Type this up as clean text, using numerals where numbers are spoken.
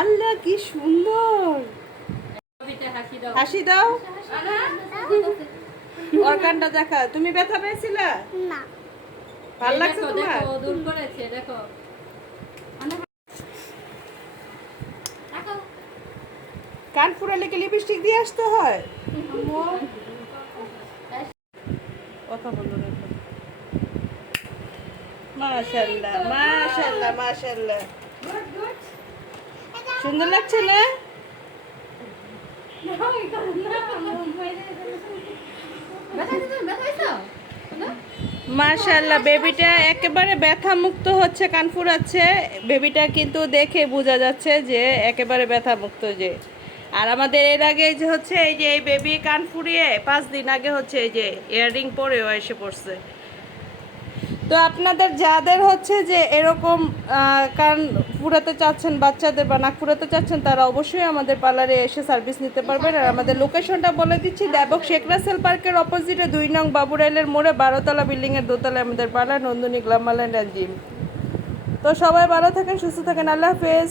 আল্লাহ কি সুন্দর। হাসি দাও। ওর কানটা দেখা। তুমি ব্যথা পেয়েছিলা? না। ভালো লাগছে তোমার? দূর করেছে দেখো। কান ফুরালে কি লিপস্টিক দিয়ে আসতে হয়? কথা বলো না। মাশাআল্লাহ মাশাআল্লাহ মাশাআল্লাহ। সুন্দর লাগছে না? মাশাআল্লাহ বেবিটা একেবারে ব্যথা মুক্ত হচ্ছে, কান ফুরাচ্ছে। বেবিটা কিন্তু দেখে বোঝা যাচ্ছে যে একেবারে ব্যথা মুক্ত যে। আর আমাদের এর আগে যে হচ্ছে এই যে এই বেবি কান ফুরিয়ে 5 দিন আগে হচ্ছে এই যে ইয়াররিং পরেও এসে পড়ছে। তো আপনাদের যাদের হচ্ছে যে এরকম কান ফুরাতে চাচ্ছেন বাচ্চাদের বা নাক ফুরাতে চাচ্ছেন, তারা অবশ্যই আমাদের পার্লারে এসে সার্ভিস নিতে পারবেন। আর আমাদের লোকেশনটা বলে দিচ্ছি, দেবক শেখ রাসেল পার্কের অপোজিটে 2 নং বাবুরাইলের মোড়ে 12তলা বিল্ডিংয়ের দোতলায় আমাদের parlour, Nandini Glamour and gym. তো সবাই ভালো থাকেন, সুস্থ থাকেন, আল্লাহ হাফেজ।